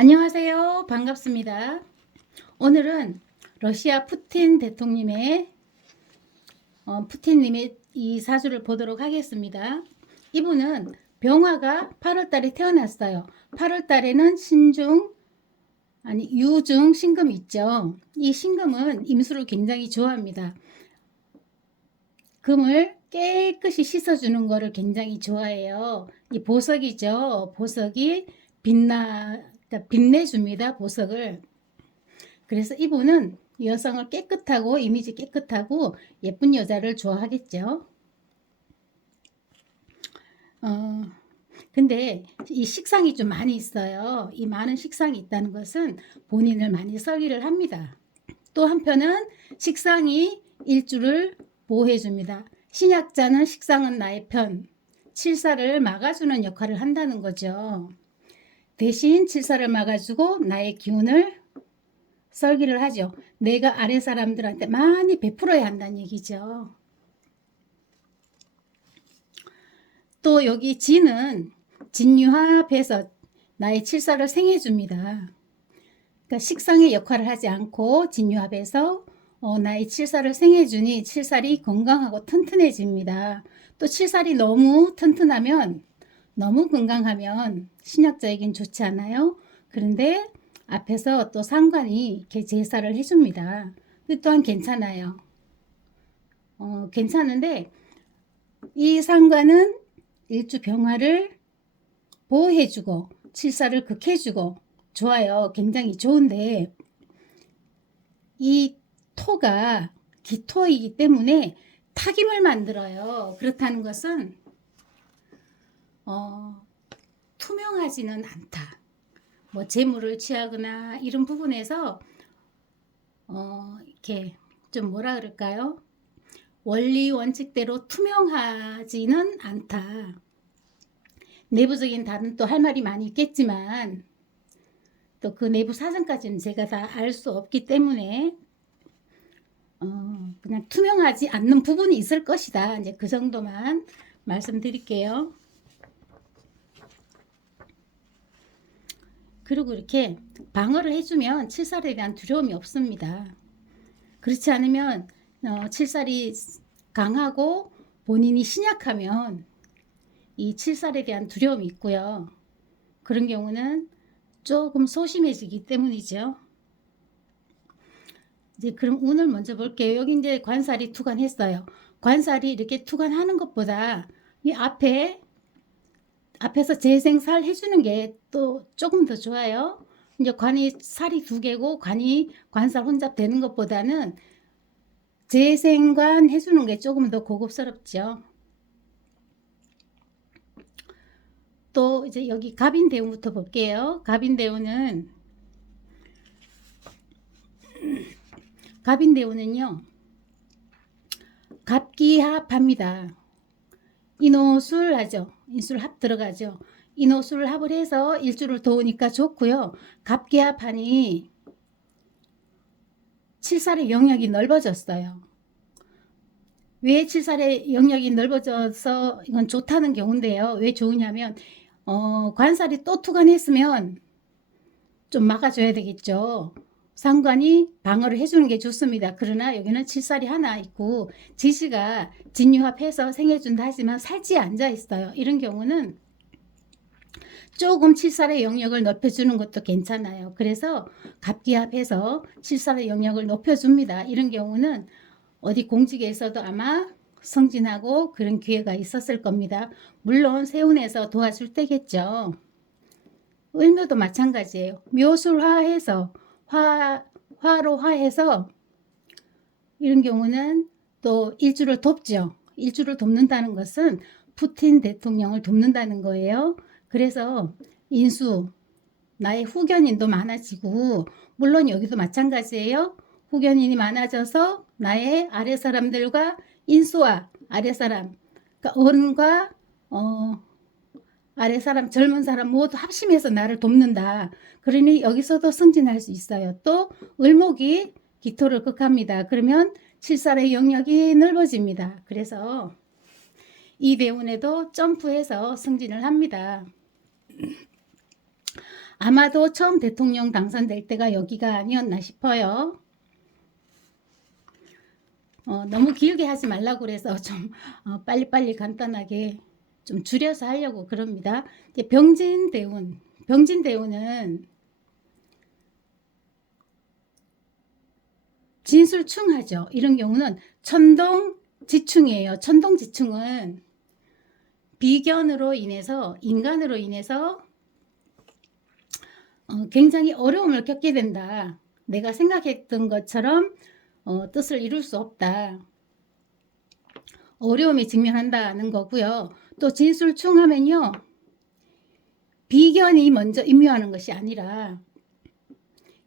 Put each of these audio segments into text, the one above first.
안녕하세요. 반갑습니다. 오늘은 러시아 푸틴 대통령의 푸틴님의 이 사주를 보도록 하겠습니다. 이분은 병화가 8월 달에 태어났어요. 8월 달에는 유중 신금이 있죠. 이 신금은 임수를 굉장히 좋아합니다. 금을 깨끗이 씻어주는 거를 굉장히 좋아해요. 이 보석이죠. 보석이 빛내줍니다. 보석을. 그래서 이분은 여성을 깨끗하고 이미지 깨끗하고 예쁜 여자를 좋아하겠죠. 근데 이 식상이 좀 많이 있어요. 이 많은 식상이 있다는 것은 본인을 많이 설기를 합니다. 또 한편은 식상이 일주를 보호해 줍니다. 신약자는 식상은 나의 편, 칠사를 막아주는 역할을 한다는 거죠. 대신 칠사를 막아주고 나의 기운을 설기를 하죠. 내가 아래 사람들한테 많이 베풀어야 한다는 얘기죠. 또 여기 진은 진유합해서 나의 칠사를 생해줍니다. 그러니까 식상의 역할을 하지 않고 진유합해서 나의 칠살을 생해주니 칠살이 건강하고 튼튼해집니다. 또 칠살이 너무 튼튼하면 너무 건강하면 신약자에겐 좋지 않아요. 그런데 앞에서 또 상관이 이렇게 제사를 해줍니다. 그 또한 괜찮아요. 괜찮은데 이 상관은 일주 병화를 보호해주고 칠살을 극해주고 좋아요. 굉장히 좋은데 이 토가 기토이기 때문에 타김을 만들어요. 그렇다는 것은 투명하지는 않다. 뭐 재물을 취하거나 이런 부분에서 이렇게 좀 뭐라 그럴까요? 원리 원칙대로 투명하지는 않다. 내부적인 다른 또 할 말이 많이 있겠지만 또 그 내부 사정까지는 제가 다 알 수 없기 때문에 그냥 투명하지 않는 부분이 있을 것이다. 이제 그 정도만 말씀드릴게요. 그리고 이렇게 방어를 해주면 칠살에 대한 두려움이 없습니다. 그렇지 않으면 칠살이 강하고 본인이 신약하면 이 칠살에 대한 두려움이 있고요. 그런 경우는 조금 소심해지기 때문이죠. 이제 그럼 운을 먼저 볼게요. 여기 이제 관살이 투관했어요. 관살이 이렇게 투관하는 것보다 이 앞에서 재생살 해주는 게 또 조금 더 좋아요. 이제 관이 살이 두 개고 관살 혼잡 되는 것보다는 재생관 해주는 게 조금 더 고급스럽죠. 또 이제 여기 갑인대운부터 볼게요. 갑인대운은요. 갑기합합니다. 인호술 하죠. 인술합 들어가죠. 인호술 합을 해서 일주를 도우니까 좋고요. 갑기합하니 칠살의 영역이 넓어졌어요. 왜 칠살의 영역이 넓어져서 이건 좋다는 경우인데요. 왜 좋으냐면 관살이 또 투관했으면 좀 막아줘야 되겠죠. 상관이 방어를 해주는 게 좋습니다. 그러나 여기는 칠살이 하나 있고 지시가 진유합해서 생해준다 하지만 살찌에 앉아 있어요. 이런 경우는 조금 칠살의 영역을 넓혀주는 것도 괜찮아요. 그래서 갑기합해서 칠살의 영역을 높여줍니다. 이런 경우는 어디 공직에서도 아마 승진하고 그런 기회가 있었을 겁니다. 물론 세운에서 도와줄 때겠죠. 을묘도 마찬가지예요. 묘술화해서 화로 화해서 이런 경우는 또 일주를 돕죠. 일주를 돕는다는 것은 푸틴 대통령을 돕는다는 거예요. 그래서 인수, 나의 후견인도 많아지고 물론 여기도 마찬가지예요. 후견인이 많아져서 나의 아래 사람들과 인수와 아래 사람, 그러니까 어른과 아래 사람, 젊은 사람 모두 합심해서 나를 돕는다. 그러니 여기서도 승진할 수 있어요. 또 을목이 기토를 극합니다. 그러면 칠살의 영역이 넓어집니다. 그래서 이 대운에도 점프해서 승진을 합니다. 아마도 처음 대통령 당선될 때가 여기가 아니었나 싶어요. 너무 길게 하지 말라고 그래서 좀 빨리빨리 간단하게 좀 줄여서 하려고 그럽니다. 병진대운. 병진대운은 진술충하죠. 이런 경우는 천동지충이에요. 천동지충은 비견으로 인해서, 인간으로 인해서 굉장히 어려움을 겪게 된다. 내가 생각했던 것처럼 뜻을 이룰 수 없다. 어려움이 직면한다는 거고요. 또 진술충 하면요. 비견이 먼저 임묘하는 것이 아니라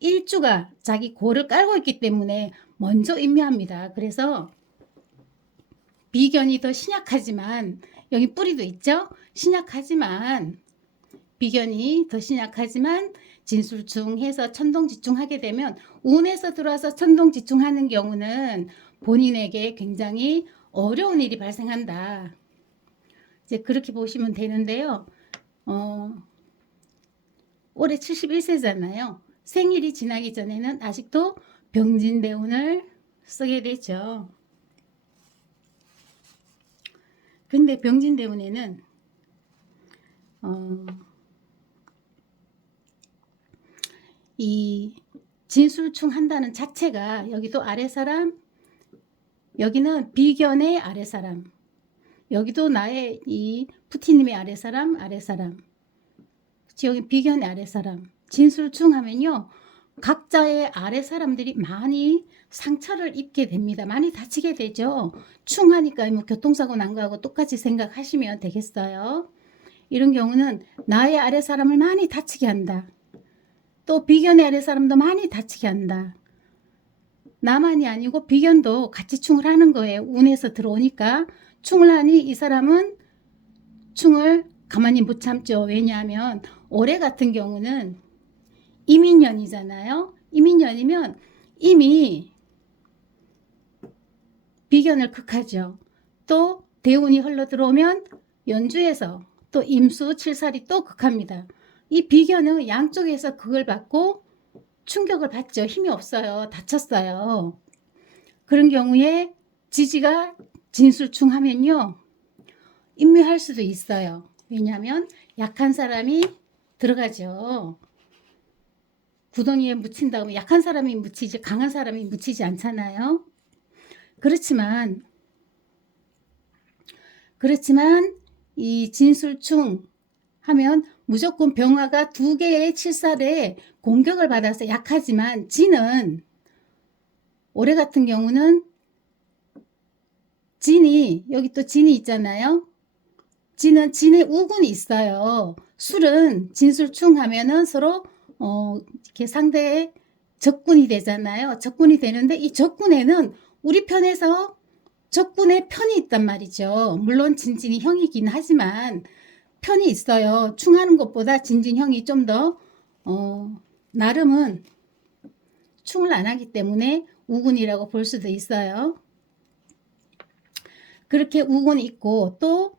일주가 자기 고를 깔고 있기 때문에 먼저 임묘합니다. 그래서 비견이 더 신약하지만 여기 뿌리도 있죠. 신약하지만 비견이 더 신약하지만 진술충 해서 천동지충 하게 되면 운에서 들어와서 천동지충 하는 경우는 본인에게 굉장히 어려운 일이 발생한다. 이제 그렇게 보시면 되는데요. 올해 71세잖아요. 생일이 지나기 전에는 아직도 병진대운을 쓰게 되죠. 근데 병진대운에는 이 진술충 한다는 자체가 여기도 아래사람, 여기는 비견의 아래사람, 여기도 나의 이 푸티님의 아래사람, 아래사람, 여기 비견의 아래사람, 진술충 하면요. 각자의 아래사람들이 많이 상처를 입게 됩니다. 많이 다치게 되죠. 충하니까 뭐 교통사고 난 거하고 똑같이 생각하시면 되겠어요. 이런 경우는 나의 아래사람을 많이 다치게 한다. 또 비견의 아래사람도 많이 다치게 한다. 나만이 아니고 비견도 같이 충을 하는 거예요. 운에서 들어오니까 충을 하니 이 사람은 충을 가만히 못 참죠. 왜냐하면 올해 같은 경우는 이민년이잖아요. 이민년이면 이미 비견을 극하죠. 또 대운이 흘러 들어오면 연주에서 또 임수 칠살이 또 극합니다. 이 비견은 양쪽에서 극을 받고 충격을 받죠. 힘이 없어요. 다쳤어요. 그런 경우에 지지가 진술충 하면요. 임묘할 수도 있어요. 왜냐하면 약한 사람이 들어가죠. 구덩이에 묻힌 다음에 약한 사람이 묻히지 강한 사람이 묻히지 않잖아요. 그렇지만 이 진술충 하면 무조건 병화가 두 개의 칠살에 공격을 받아서 약하지만 진은 올해 같은 경우는 진이 여기 또 진이 있잖아요. 진은 진의 우군이 있어요. 술은 진술충 하면은 서로 이렇게 상대의 적군이 되잖아요. 적군이 되는데 이 적군에는 우리 편에서 적군의 편이 있단 말이죠. 물론 진진이 형이긴 하지만 편이 있어요. 충하는 것보다 진진형이 좀 더 나름은 충을 안 하기 때문에 우군이라고 볼 수도 있어요. 그렇게 우군이 있고 또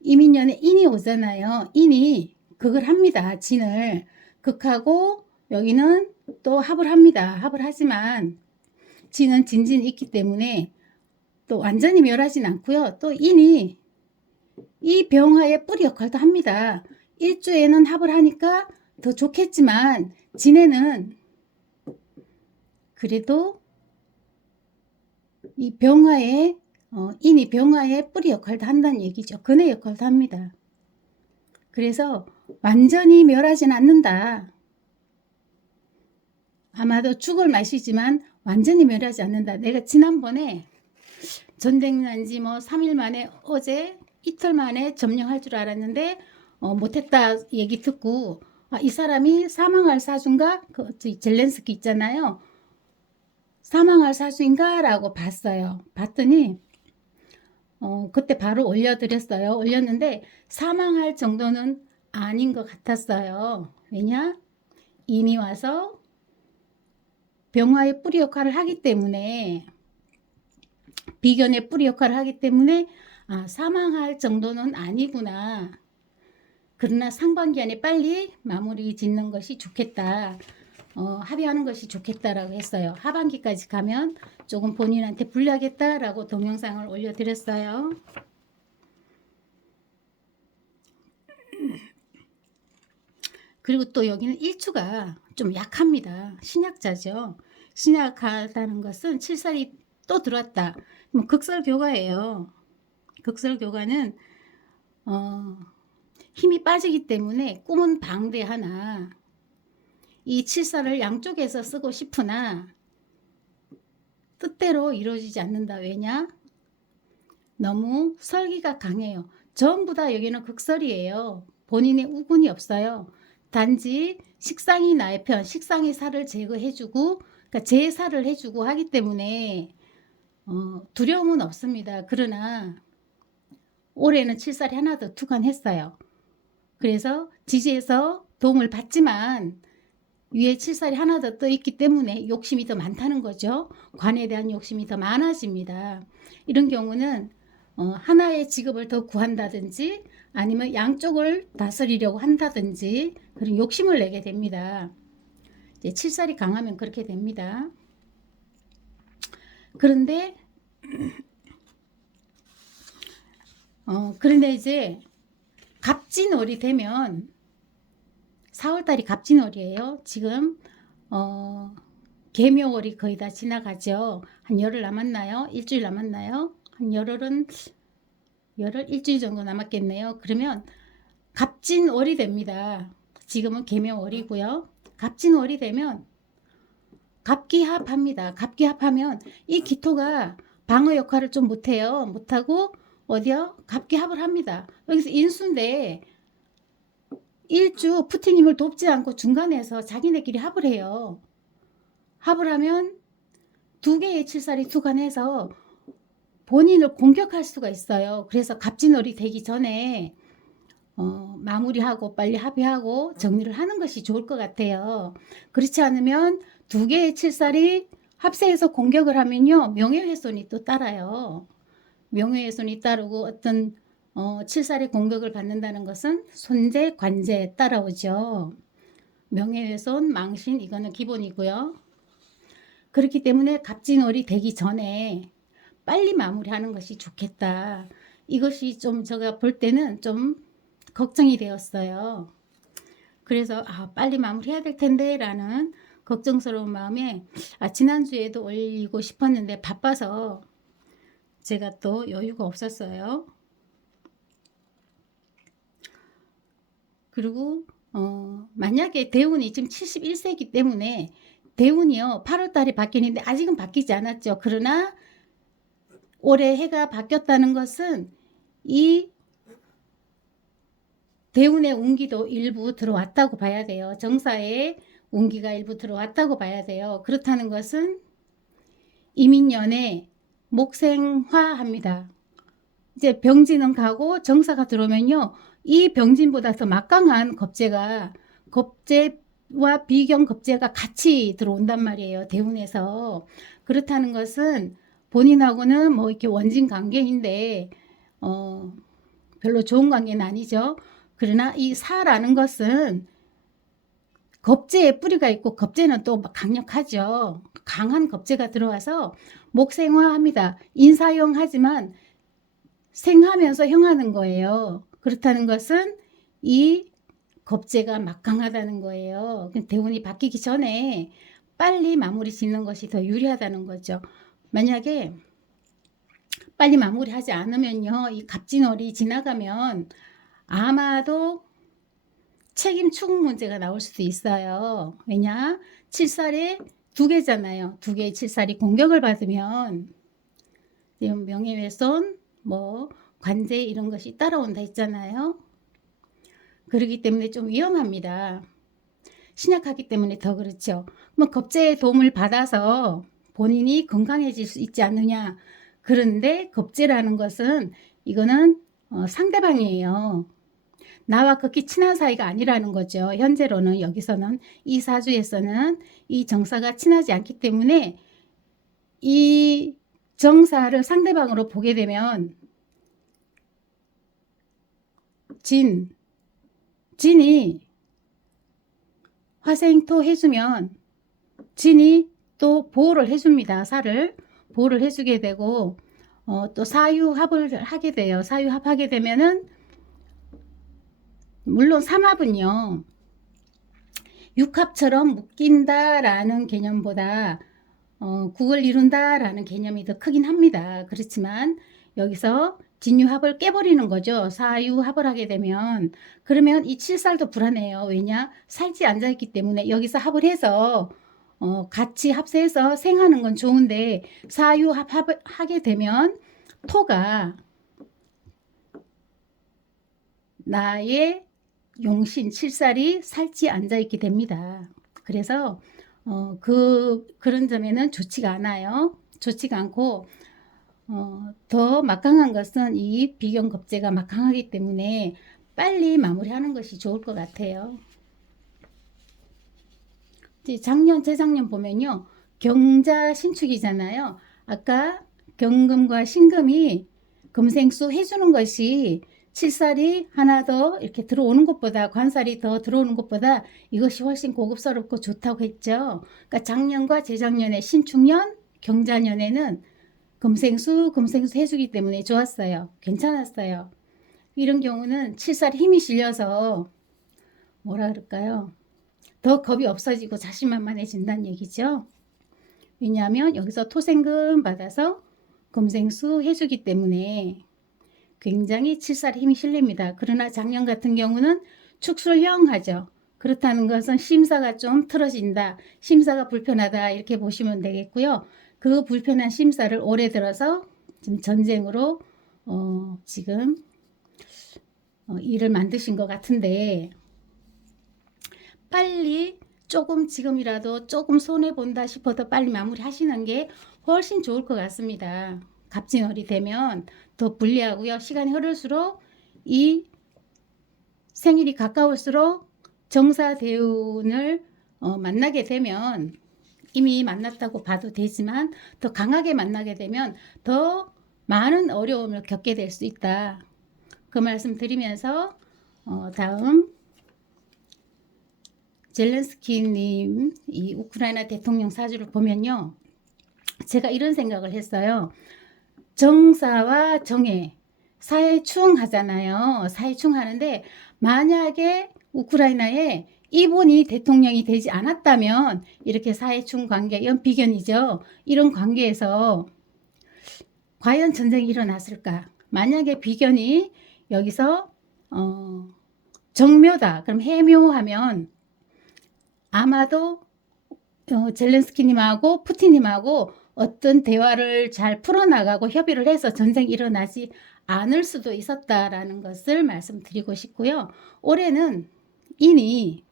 이민년에 인이 오잖아요. 인이 극을 합니다. 진을 극하고 여기는 또 합을 합니다. 합을 하지만 진은 진진이 있기 때문에 또 완전히 멸하진 않고요. 또 인이 이 병화의 뿌리 역할도 합니다. 일주에는 합을 하니까 더 좋겠지만 진에는 그래도 이 병화의 인이 병화의 뿌리 역할도 한다는 얘기죠. 근의 역할도 합니다. 그래서 완전히 멸하진 않는다. 아마도 죽을 맛이지만 완전히 멸하지 않는다. 내가 지난번에 전쟁 난지 뭐 3일 만에 어제 이틀 만에 점령할 줄 알았는데 못했다 얘기 듣고 이 사람이 사망할 사주인가? 젤렌스키 있잖아요. 사망할 사주인가? 라고 봤어요. 봤더니 그때 바로 올려드렸어요. 올렸는데 사망할 정도는 아닌 것 같았어요. 왜냐? 인이 와서 병화의 뿌리 역할을 하기 때문에 비견의 뿌리 역할을 하기 때문에 사망할 정도는 아니구나. 그러나 상반기 안에 빨리 마무리 짓는 것이 좋겠다. 합의하는 것이 좋겠다라고 했어요. 하반기까지 가면 조금 본인한테 불리하겠다라고 동영상을 올려드렸어요. 그리고 또 여기는 일주가 좀 약합니다. 신약자죠. 신약하다는 것은 칠살이 또 들어왔다. 극설교가예요. 극설교가는 힘이 빠지기 때문에 꿈은 방대하나 이 칠살을 양쪽에서 쓰고 싶으나 뜻대로 이루어지지 않는다. 왜냐? 너무 설기가 강해요. 전부 다 여기는 극설이에요. 본인의 우군이 없어요. 단지 식상이 나의 편, 식상의 살을 제거해주고, 그러니까 제살을 해주고 하기 때문에 두려움은 없습니다. 그러나 올해는 칠살이 하나 더 투간했어요. 그래서 지지에서 도움을 받지만 위에 칠살이 하나 더 떠 있기 때문에 욕심이 더 많다는 거죠. 관에 대한 욕심이 더 많아집니다. 이런 경우는 하나의 직업을 더 구한다든지 아니면 양쪽을 다스리려고 한다든지 그런 욕심을 내게 됩니다. 이제 칠살이 강하면 그렇게 됩니다. 그런데 이제 갑진월이 되면 4월달이 갑진월이에요. 지금 개묘월이 거의 다 지나가죠. 한 열흘 남았나요? 일주일 남았나요? 한 열흘 일주일 정도 남았겠네요. 그러면 갑진월이 됩니다. 지금은 개묘월이고요. 갑진월이 되면 갑기합합니다. 갑기합하면 이 기토가 방어 역할을 좀 못해요. 못하고 어디요? 갑기합을 합니다. 여기서 인수인데 일주 푸티님을 돕지 않고 중간에서 자기네끼리 합을 해요. 합을 하면 두 개의 칠살이 투간해서 본인을 공격할 수가 있어요. 그래서 갑진월이 되기 전에 마무리하고 빨리 합의하고 정리를 하는 것이 좋을 것 같아요. 그렇지 않으면 두 개의 칠살이 합세해서 공격을 하면요. 명예훼손이 또 따라요. 명예훼손이 따르고 어떤 칠살의 공격을 받는다는 것은 손재, 관재에 따라오죠. 명예훼손, 망신 이거는 기본이고요. 그렇기 때문에 갑진월이 되기 전에 빨리 마무리하는 것이 좋겠다. 이것이 좀 제가 볼 때는 좀 걱정이 되었어요. 그래서 빨리 마무리해야 될 텐데 라는 걱정스러운 마음에 지난주에도 올리고 싶었는데 바빠서 제가 또 여유가 없었어요. 그리고 만약에 대운이 지금 71세이기 때문에 대운이요 8월달에 바뀌는데 아직은 바뀌지 않았죠. 그러나 올해 해가 바뀌었다는 것은 이 대운의 운기도 일부 들어왔다고 봐야 돼요. 정사에 운기가 일부 들어왔다고 봐야 돼요. 그렇다는 것은 이민년에 목생화합니다. 이제 병진은 가고 정사가 들어오면요. 이 병진보다 더 막강한 겁재와 비경겁재가 같이 들어온단 말이에요. 대운에서. 그렇다는 것은 본인하고는 뭐 이렇게 원진 관계인데 별로 좋은 관계는 아니죠. 그러나 이 사라는 것은 겁재에 뿌리가 있고 겁재는 또 강력하죠. 강한 겁재가 들어와서 목생화합니다. 인사형하지만 생하면서 형하는 거예요. 그렇다는 것은 이 겁재가 막강하다는 거예요. 대운이 바뀌기 전에 빨리 마무리 짓는 것이 더 유리하다는 거죠. 만약에 빨리 마무리하지 않으면요. 이 갑진월이 지나가면 아마도 책임 추궁 문제가 나올 수도 있어요. 왜냐? 칠살에 두 개잖아요. 두 개의 칠살이 공격을 받으면 명예훼손, 뭐 관제 이런 것이 따라온다 했잖아요. 그렇기 때문에 좀 위험합니다. 신약하기 때문에 더 그렇죠. 뭐 겁재의 도움을 받아서 본인이 건강해질 수 있지 않느냐. 그런데 겁재라는 것은 이거는 상대방이에요. 나와 극히 친한 사이가 아니라는 거죠. 현재로는 여기서는 이 사주에서는 이 정사가 친하지 않기 때문에 이 정사를 상대방으로 보게 되면 진, 진이 화생토 해주면 진이 또 보호를 해줍니다. 살을 보호를 해주게 되고 또 사유합을 하게 돼요. 사유합하게 되면은 물론 삼합은요 육합처럼 묶인다라는 개념보다 국을 이룬다라는 개념이 더 크긴 합니다. 그렇지만 여기서 진유합을 깨버리는 거죠. 사유합을 하게 되면. 그러면 이 칠살도 불안해요. 왜냐? 살지 앉아있기 때문에 여기서 합을 해서 같이 합세해서 생하는 건 좋은데 사유합을 하게 되면 토가 나의 용신 칠살이 살지 앉아있게 됩니다. 그래서 그런 점에는 좋지가 않아요. 좋지가 않고 더 막강한 것은 이 비견겁제가 막강하기 때문에 빨리 마무리하는 것이 좋을 것 같아요. 작년, 재작년 보면요. 경자 신축이잖아요. 아까 경금과 신금이 금생수 해주는 것이 칠살이 하나 더 이렇게 들어오는 것보다 관살이 더 들어오는 것보다 이것이 훨씬 고급스럽고 좋다고 했죠. 그러니까 작년과 재작년에 신축년, 경자년에는 금생수 해주기 때문에 좋았어요. 괜찮았어요. 이런 경우는 칠살이 힘이 실려서 뭐라 그럴까요? 더 겁이 없어지고 자신만만해진다는 얘기죠. 왜냐하면 여기서 토생금 받아서 금생수 해주기 때문에 굉장히 칠살에 힘이 실립니다. 그러나 작년 같은 경우는 축술형하죠. 그렇다는 것은 심사가 좀 틀어진다. 심사가 불편하다. 이렇게 보시면 되겠고요. 그 불편한 심사를 올해 들어서 지금 전쟁으로 지금 일을 만드신 것 같은데 빨리 조금 지금이라도 조금 손해본다 싶어도 빨리 마무리 하시는 게 훨씬 좋을 것 같습니다. 갑진월이 되면 더 불리하고요. 시간이 흐를수록 이 생일이 가까울수록 정사대운을 만나게 되면 이미 만났다고 봐도 되지만 더 강하게 만나게 되면 더 많은 어려움을 겪게 될 수 있다. 그 말씀 드리면서 다음 젤렌스키님 이 우크라이나 대통령 사주를 보면요. 제가 이런 생각을 했어요. 정사와 정해 사회충 하잖아요. 사회충 하는데 만약에 우크라이나에 이분이 대통령이 되지 않았다면 이렇게 사회충 관계, 이건 비견이죠. 이런 관계에서 과연 전쟁이 일어났을까? 만약에 비견이 여기서 정묘다. 그럼 해묘하면 아마도 젤렌스키님하고 푸틴님하고 어떤 대화를 잘 풀어나가고 협의를 해서 전쟁이 일어나지 않을 수도 있었다라는 것을 말씀드리고 싶고요. 올해는 인이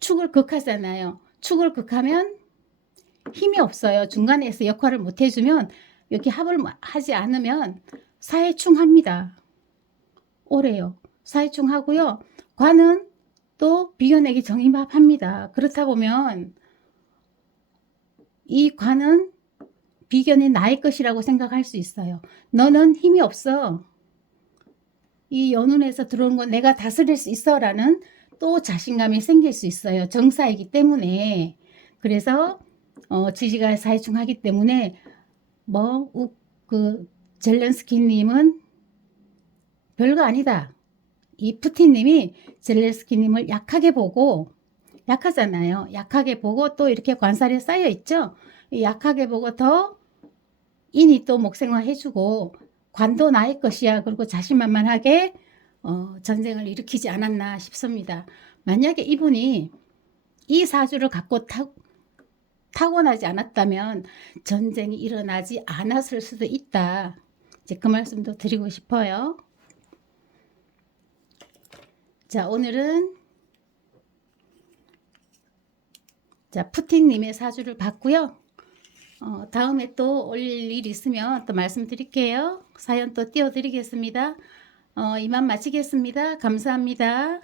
축을 극하잖아요. 축을 극하면 힘이 없어요. 중간에서 역할을 못 해주면 여기 합을 하지 않으면 사회충합니다. 올해요. 사회충하고요. 관은 또 비견에게 정임합합니다. 그렇다 보면 이 관은 비견이 나의 것이라고 생각할 수 있어요. 너는 힘이 없어. 이 연운에서 들어오는 건 내가 다스릴 수 있어 라는 또 자신감이 생길 수 있어요. 정사이기 때문에. 그래서 지지가 사회충하기 때문에 젤렌스키님은 별거 아니다. 이 푸틴님이 젤렌스키님을 약하게 보고 약하잖아요. 약하게 보고 또 이렇게 관살에 쌓여 있죠. 약하게 보고 더 인이 또 목생화 해주고 관도 나의 것이야. 그리고 자신만만하게 전쟁을 일으키지 않았나 싶습니다. 만약에 이분이 이 사주를 갖고 타고나지 않았다면 전쟁이 일어나지 않았을 수도 있다. 이제 그 말씀도 드리고 싶어요. 자, 오늘은 푸틴님의 사주를 봤고요. 다음에 또 올릴 일 있으면 또 말씀드릴게요. 사연 또 띄워드리겠습니다. 이만 마치겠습니다. 감사합니다.